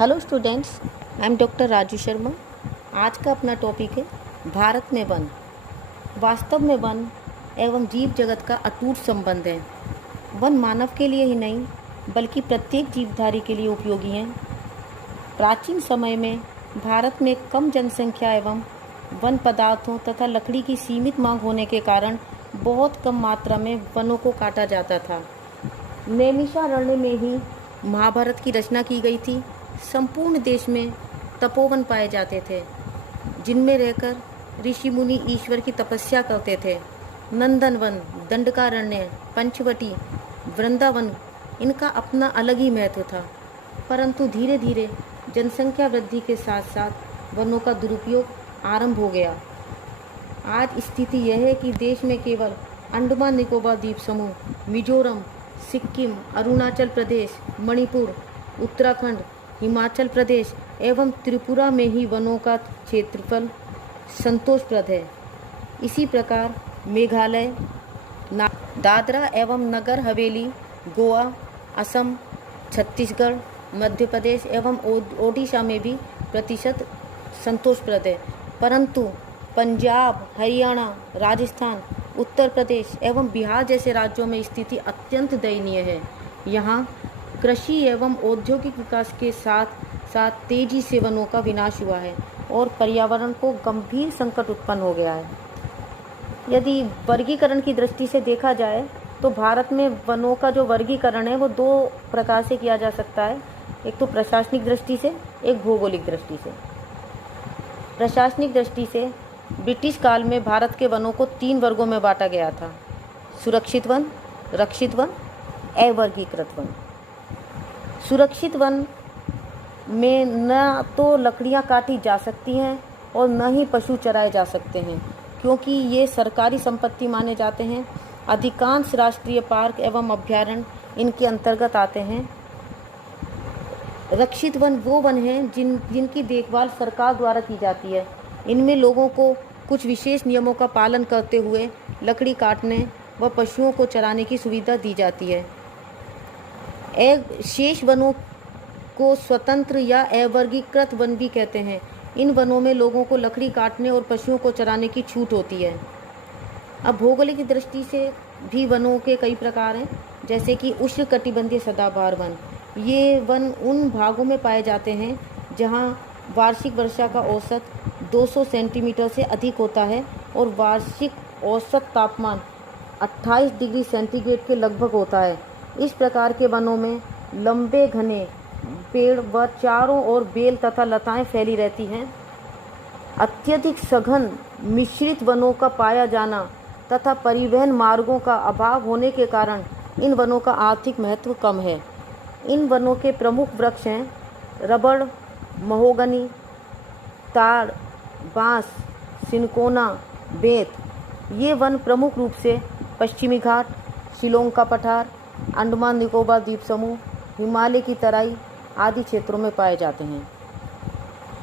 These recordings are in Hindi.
Hello students, I am doctor Raju Sharma. आज का अपना टॉपिक है भारत में वन। वास्तव में वन एवं जीव जगत का अटूट संबंध है। वन मानव के लिए ही नहीं बल्कि प्रत्येक जीवधारी के लिए उपयोगी हैं। प्राचीन समय में भारत में कम जनसंख्या एवं वन पदार्थों तथा लकड़ी की सीमित मांग होने के कारण बहुत कम मात्रा में वनों को काटा जाता था। नैमिषारण्य में ही महाभारत की रचना की गई थी। संपूर्ण देश में तपोवन पाए जाते थे, जिनमें रहकर ऋषि मुनि ईश्वर की तपस्या करते थे। नंदनवन, दंडकारण्य, पंचवटी, वृंदावन, इनका अपना अलग ही महत्व था। परंतु धीरे धीरे जनसंख्या वृद्धि के साथ साथ वनों का दुरुपयोग आरंभ हो गया। आज स्थिति यह है कि देश में केवल अंडमान निकोबार द्वीप समूह, मिजोरम, सिक्किम, अरुणाचल प्रदेश, मणिपुर, उत्तराखंड, हिमाचल प्रदेश एवं त्रिपुरा में ही वनों का क्षेत्रफल संतोषप्रद है। इसी प्रकार मेघालय, दादरा एवं नगर हवेली, गोवा, असम, छत्तीसगढ़, मध्य प्रदेश एवं ओडिशा में भी प्रतिशत संतोषप्रद है। परंतु पंजाब, हरियाणा, राजस्थान, उत्तर प्रदेश एवं बिहार जैसे राज्यों में स्थिति अत्यंत दयनीय है। यहाँ कृषि एवं औद्योगिक विकास के साथ साथ तेजी से वनों का विनाश हुआ है और पर्यावरण को गंभीर संकट उत्पन्न हो गया है। यदि वर्गीकरण की दृष्टि से देखा जाए तो भारत में वनों का जो वर्गीकरण है वो दो प्रकार से किया जा सकता है। एक तो प्रशासनिक दृष्टि से, एक भौगोलिक दृष्टि से। प्रशासनिक दृष्टि से ब्रिटिश काल में भारत के वनों को 3 वर्गों में बांटा गया था: सुरक्षित वन, रक्षित वन, अवर्गीकृत वन। सुरक्षित वन में न तो लकड़ियां काटी जा सकती हैं और न ही पशु चराए जा सकते हैं, क्योंकि ये सरकारी संपत्ति माने जाते हैं। अधिकांश राष्ट्रीय पार्क एवं अभयारण्य इनके अंतर्गत आते हैं। रक्षित वन वो वन हैं जिनकी देखभाल सरकार द्वारा की जाती है। इनमें लोगों को कुछ विशेष नियमों का पालन करते हुए लकड़ी काटने व पशुओं को चराने की सुविधा दी जाती है। शेष वनों को स्वतंत्र या अवर्गीकृत वन भी कहते हैं। इन वनों में लोगों को लकड़ी काटने और पशुओं को चराने की छूट होती है। अब भौगोलिक दृष्टि से भी वनों के कई प्रकार हैं, जैसे कि उष्णकटिबंधीय सदाबहार वन। ये वन उन भागों में पाए जाते हैं जहां वार्षिक वर्षा का औसत 200 सेंटीमीटर से अधिक होता है और वार्षिक औसत तापमान 28 डिग्री सेंटीग्रेड के लगभग होता है। इस प्रकार के वनों में लंबे घने पेड़ व चारों ओर बेल तथा लताएं फैली रहती हैं। अत्यधिक सघन मिश्रित वनों का पाया जाना तथा परिवहन मार्गों का अभाव होने के कारण इन वनों का आर्थिक महत्व कम है। इन वनों के प्रमुख वृक्ष हैं रबड़, महोगनी, ताड़, बांस, सिनकोना, बेंत। ये वन प्रमुख रूप से पश्चिमी घाट, शिलोंग का पठार, अंडमान निकोबार द्वीप समूह, हिमालय की तराई आदि क्षेत्रों में पाए जाते हैं।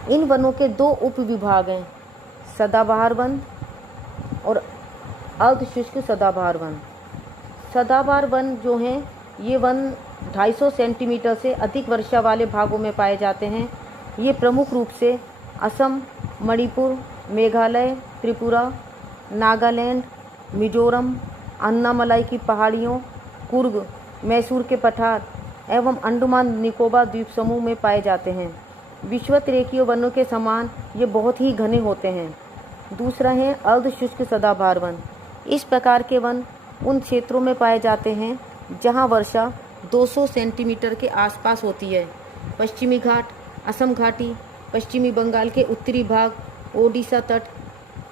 इन वनों के 2 उप विभाग हैं: सदाबहार वन और अर्धशुष्क सदाबहार वन। सदाबहार वन जो हैं ये वन 250 सेंटीमीटर से अधिक वर्षा वाले भागों में पाए जाते हैं। ये प्रमुख रूप से असम, मणिपुर, मेघालय, त्रिपुरा, नागालैंड, मिजोरम, अन्नामलाई की पहाड़ियों, कुर्ग, मैसूर के पठार एवं अंडमान निकोबार द्वीप समूह में पाए जाते हैं। विषुवत-रेखीय वनों के समान ये बहुत ही घने होते हैं। दूसरा है अर्धशुष्क सदाबहार वन। इस प्रकार के वन उन क्षेत्रों में पाए जाते हैं जहां वर्षा 200 सेंटीमीटर के आसपास होती है। पश्चिमी घाट, असम घाटी, पश्चिमी बंगाल के उत्तरी भाग, ओडिशा तट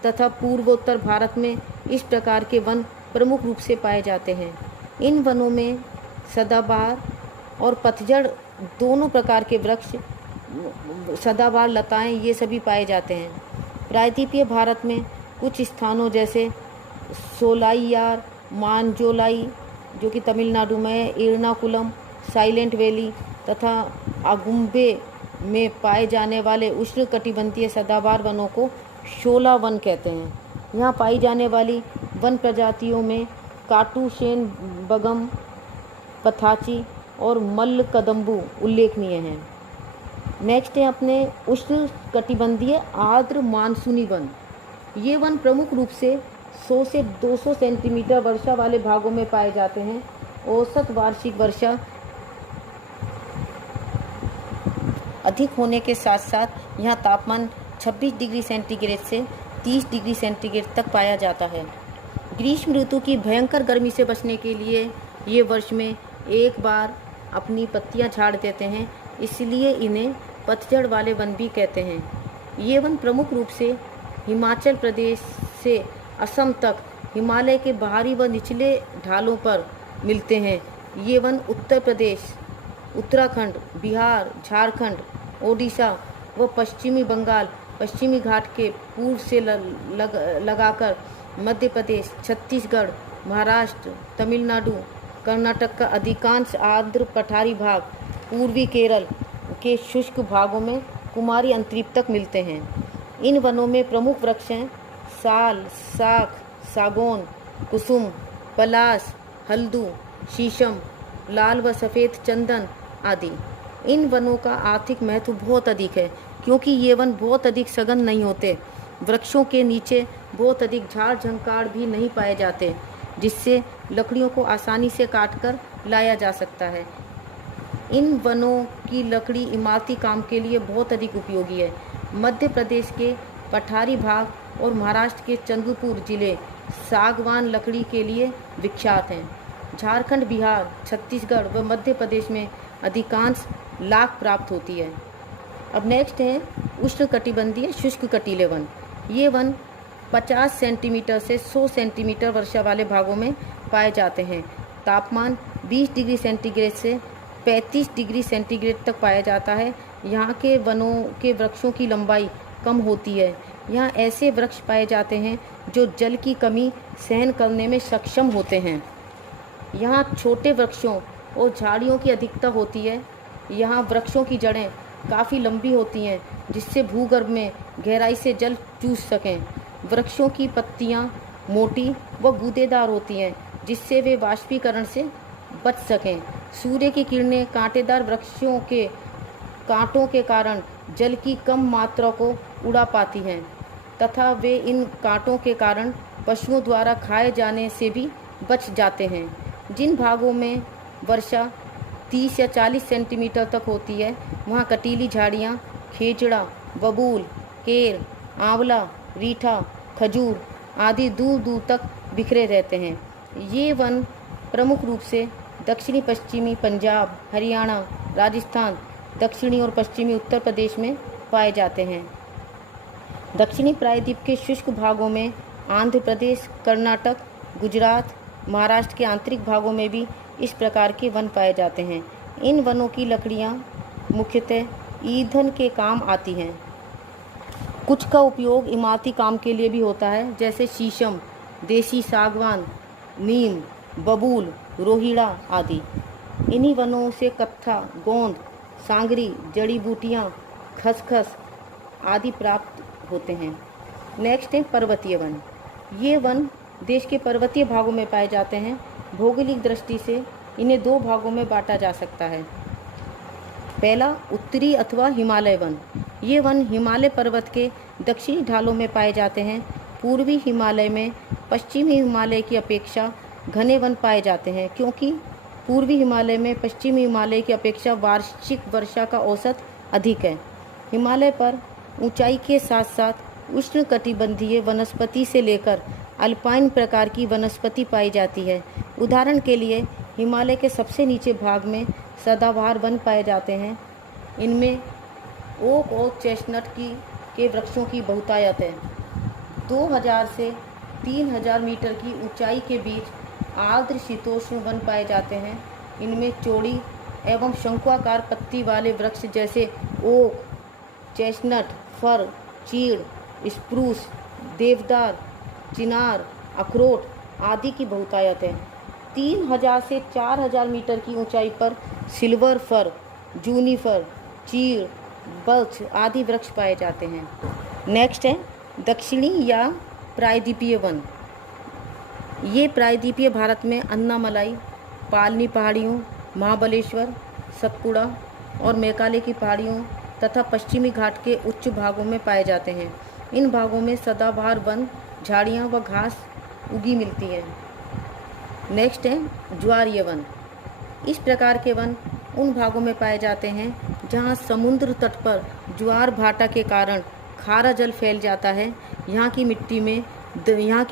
तथा पूर्वोत्तर भारत में इस प्रकार के वन प्रमुख रूप से पाए जाते हैं। इन वनों में सदाबहार और पतझड़ दोनों प्रकार के वृक्ष, सदाबहार, लताएं, ये सभी पाए जाते हैं। प्रायद्वीपीय भारत में कुछ स्थानों जैसे सोलाइयार, मांजोलाई जो कि तमिलनाडु में है, एर्नाकुलम, साइलेंट वैली तथा अगुम्बे में पाए जाने वाले उष्णकटिबंधीय सदाबहार वनों को शोला वन कहते हैं। यहाँ पाई जाने वाली वन प्रजातियों में काटूशेन बगम, पथाची और मल्लकदम्बू उल्लेखनीय हैं। नेक्स्ट है अपने उष्ण कटिबंधीय आर्द्र मानसूनी वन। ये वन प्रमुख रूप से 100 से 200 सेंटीमीटर वर्षा वाले भागों में पाए जाते हैं। औसत वार्षिक वर्षा अधिक होने के साथ साथ यहाँ तापमान 26 डिग्री सेंटीग्रेड से 30 डिग्री सेंटीग्रेड तक पाया जाता है। ग्रीष्म ऋतु की भयंकर गर्मी से बचने के लिए ये वर्ष में एक बार अपनी पत्तियाँ झाड़ देते हैं, इसलिए इन्हें पतझड़ वाले वन भी कहते हैं। ये वन प्रमुख रूप से हिमाचल प्रदेश से असम तक हिमालय के बाहरी व निचले ढालों पर मिलते हैं। ये वन उत्तर प्रदेश, उत्तराखंड, बिहार, झारखंड, ओडिशा व पश्चिमी बंगाल, पश्चिमी घाट के पूर्व से लगाकर मध्य प्रदेश, छत्तीसगढ़, महाराष्ट्र, तमिलनाडु, कर्नाटक का अधिकांश आर्द्र पठारी भाग, पूर्वी केरल के शुष्क भागों में कुमारी अंतरीप तक मिलते हैं। इन वनों में प्रमुख वृक्ष हैं साल, साख, सागौन, कुसुम, पलास, हल्दू, शीशम, लाल व सफ़ेद चंदन आदि। इन वनों का आर्थिक महत्व बहुत अधिक है, क्योंकि ये वन बहुत अधिक सघन नहीं होते। वृक्षों के नीचे बहुत अधिक झाड़ झंकाड़ भी नहीं पाए जाते, जिससे लकड़ियों को आसानी से काटकर लाया जा सकता है। इन वनों की लकड़ी इमारती काम के लिए बहुत अधिक उपयोगी है। मध्य प्रदेश के पठारी भाग और महाराष्ट्र के चंद्रपुर जिले सागवान लकड़ी के लिए विख्यात हैं। झारखंड, बिहार, छत्तीसगढ़ व मध्य प्रदेश में अधिकांश लाख प्राप्त होती है। अब नेक्स्ट है उष्णकटिबंधीय शुष्क कटीले वन। ये वन 50 सेंटीमीटर से 100 सेंटीमीटर वर्षा वाले भागों में पाए जाते हैं। तापमान 20 डिग्री सेंटीग्रेड से 35 डिग्री सेंटीग्रेड तक पाया जाता है। यहाँ के वनों के वृक्षों की लंबाई कम होती है। यहाँ ऐसे वृक्ष पाए जाते हैं जो जल की कमी सहन करने में सक्षम होते हैं। यहाँ छोटे वृक्षों और झाड़ियों की अधिकता होती है। यहाँ वृक्षों की जड़ें काफ़ी लंबी होती हैं, जिससे भूगर्भ में गहराई से जल चूस सकें। वृक्षों की पत्तियाँ मोटी व गूदेदार होती हैं, जिससे वे वाष्पीकरण से बच सकें। सूर्य की किरणें कांटेदार वृक्षों के कांटों के कारण जल की कम मात्रा को उड़ा पाती हैं तथा वे इन कांटों के कारण पशुओं द्वारा खाए जाने से भी बच जाते हैं। जिन भागों में वर्षा 30 या 40 सेंटीमीटर तक होती है, वहाँ कटीली झाड़ियाँ, खेजड़ा, बबूल, केर, आंवला, रीठा, खजूर आदि दूर दूर तक बिखरे रहते हैं। ये वन प्रमुख रूप से दक्षिणी पश्चिमी पंजाब, हरियाणा, राजस्थान, दक्षिणी और पश्चिमी उत्तर प्रदेश में पाए जाते हैं। दक्षिणी प्रायद्वीप के शुष्क भागों में आंध्र प्रदेश, कर्नाटक, गुजरात, महाराष्ट्र के आंतरिक भागों में भी इस प्रकार के वन पाए जाते हैं। इन वनों की लकड़ियाँ मुख्यतः ईंधन के काम आती हैं। कुछ का उपयोग इमारती काम के लिए भी होता है, जैसे शीशम, देसी सागवान, नीम, बबूल, रोहिड़ा आदि। इन्हीं वनों से कत्था, गोंद, सांगरी, जड़ी बूटियाँ, खसखस आदि प्राप्त होते हैं। नेक्स्ट है पर्वतीय वन। ये वन देश के पर्वतीय भागों में पाए जाते हैं। भौगोलिक दृष्टि से इन्हें दो भागों में बांटा जा सकता है। पहला, उत्तरी अथवा हिमालय वन। ये वन हिमालय पर्वत के दक्षिणी ढालों में पाए जाते हैं। पूर्वी हिमालय में पश्चिमी हिमालय की अपेक्षा घने वन पाए जाते हैं, क्योंकि पूर्वी हिमालय में पश्चिमी हिमालय की अपेक्षा वार्षिक वर्षा का औसत अधिक है। हिमालय पर ऊंचाई के साथ साथ उष्णकटिबंधीय वनस्पति से लेकर अल्पाइन प्रकार की वनस्पति पाई जाती है। उदाहरण के लिए हिमालय के सबसे नीचे भाग में सदाबहार वन पाए जाते हैं। इनमें ओक और चेस्टनट के वृक्षों की बहुतायत है। 2000 से 3000 मीटर की ऊंचाई के बीच आर्द्र शीतोष्ण वन पाए जाते हैं। इनमें चौड़ी एवं शंकुआकार पत्ती वाले वृक्ष जैसे ओक, चेस्टनट, फर, चीड़, स्प्रूस, देवदार, चिनार, अखरोट आदि की बहुतायत है। 3000 से 4000 मीटर की ऊंचाई पर सिल्वर फर, जूनिफर, चीड़, बर्च आदि वृक्ष पाए जाते हैं। नेक्स्ट है दक्षिणी या प्रायद्वीपीय वन। ये प्रायद्वीपीय भारत में अन्नामलाई, पालनी पहाड़ियों, महाबलेश्वर, सतपुड़ा और मेघालय की पहाड़ियों तथा पश्चिमी घाट के उच्च भागों में पाए जाते हैं। इन भागों में सदाबहार वन, झाड़ियाँ व घास उगी मिलती है। नेक्स्ट है ज्वारीय वन। इस प्रकार के वन उन भागों में पाए जाते हैं जहाँ समुद्र तट पर ज्वार भाटा के कारण खारा जल फैल जाता है। यहाँ की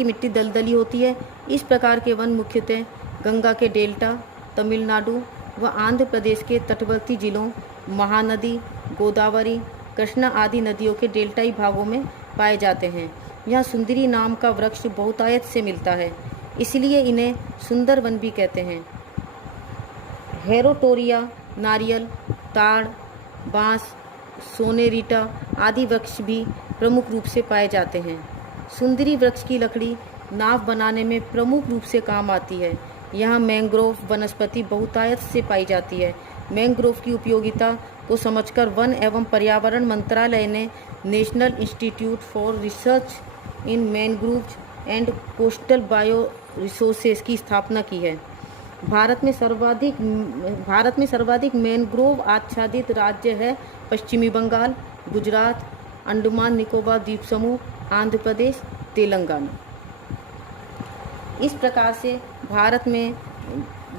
मिट्टी दलदली होती है। इस प्रकार के वन मुख्यतः गंगा के डेल्टा, तमिलनाडु व आंध्र प्रदेश के तटवर्ती जिलों, महानदी, गोदावरी, कृष्णा आदि नदियों के डेल्टाई भागों में पाए जाते हैं। यहाँ सुंदरी नाम का वृक्ष बहुतायत से मिलता है, इसलिए इन्हें सुंदर वन भी कहते हैं। हेरोटोरिया, नारियल, ताड़, बांस, सोनेरीटा आदि वृक्ष भी प्रमुख रूप से पाए जाते हैं। सुंदरी वृक्ष की लकड़ी नाव बनाने में प्रमुख रूप से काम आती है। यहाँ मैंग्रोव वनस्पति बहुतायत से पाई जाती है। मैंग्रोव की उपयोगिता को समझकर वन एवं पर्यावरण मंत्रालय ने national institute for research in mangroves and coastal bio resources की स्थापना की है। भारत में सर्वाधिक मैंग्रोव आच्छादित राज्य है पश्चिमी बंगाल, गुजरात, अंडमान निकोबार द्वीप समूह, आंध्र प्रदेश, तेलंगाना। इस प्रकार से भारत में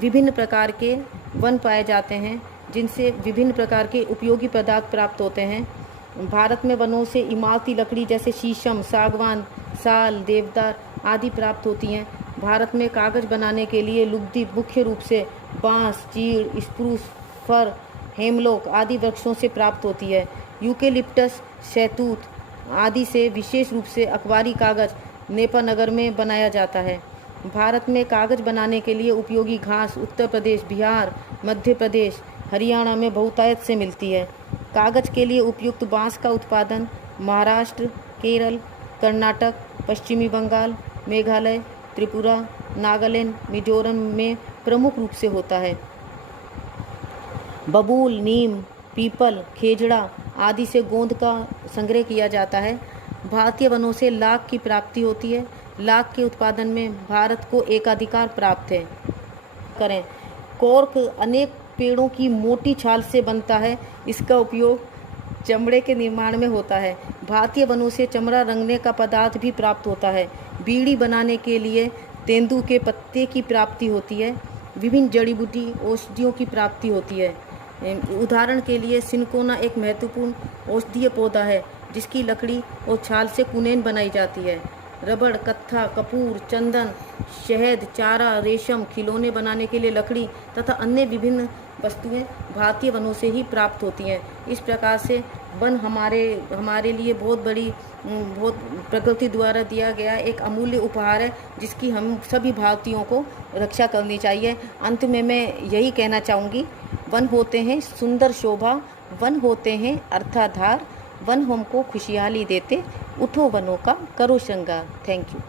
विभिन्न प्रकार के वन पाए जाते हैं, जिनसे विभिन्न प्रकार के उपयोगी पदार्थ प्राप्त होते हैं। भारत में वनों से इमारती लकड़ी जैसे शीशम, सागवान, साल, देवदार आदि प्राप्त होती हैं। भारत में कागज़ बनाने के लिए लुगदी मुख्य रूप से बांस, चीड़, स्प्रूस, फर, हेमलॉक आदि वृक्षों से प्राप्त होती है। यूकेलिप्टस, शहतूत आदि से विशेष रूप से अखबारी कागज़ नेपानगर में बनाया जाता है। भारत में कागज़ बनाने के लिए उपयोगी घास उत्तर प्रदेश, बिहार, मध्य प्रदेश, हरियाणा में बहुतायत से मिलती है। कागज़ के लिए उपयुक्त बांस का उत्पादन महाराष्ट्र, केरल, कर्नाटक, पश्चिमी बंगाल, मेघालय, त्रिपुरा, नागालैंड, मिजोरम में प्रमुख रूप से होता है। बबूल, नीम, पीपल, खेजड़ा आदि से गोंद का संग्रह किया जाता है। भारतीय वनों से लाख की प्राप्ति होती है। लाख के उत्पादन में भारत को एकाधिकार प्राप्त है। कॉर्क अनेक पेड़ों की मोटी छाल से बनता है। इसका उपयोग चमड़े के निर्माण में होता है। भारतीय वनों से चमड़ा रंगने का पदार्थ भी प्राप्त होता है। बीड़ी बनाने के लिए तेंदू के पत्ते की प्राप्ति होती है। विभिन्न जड़ी बूटी औषधियों की प्राप्ति होती है। उदाहरण के लिए सिनकोना एक महत्वपूर्ण औषधीय पौधा है, जिसकी लकड़ी और छाल से कुनैन बनाई जाती है। रबड़, कत्था, कपूर, चंदन, शहद, चारा, रेशम, खिलौने बनाने के लिए लकड़ी तथा अन्य विभिन्न वस्तुएं भारतीय वनों से ही प्राप्त होती हैं। इस प्रकार से वन हमारे लिए बहुत प्रकृति द्वारा दिया गया एक अमूल्य उपहार है, जिसकी हम सभी भारतीयों को रक्षा करनी चाहिए। अंत में मैं यही कहना चाहूँगी, वन होते हैं सुंदर शोभा, वन होते हैं अर्थाधार, वन हमको खुशहाली देते, उठो वनों का करो श्रृंगार। Thank you.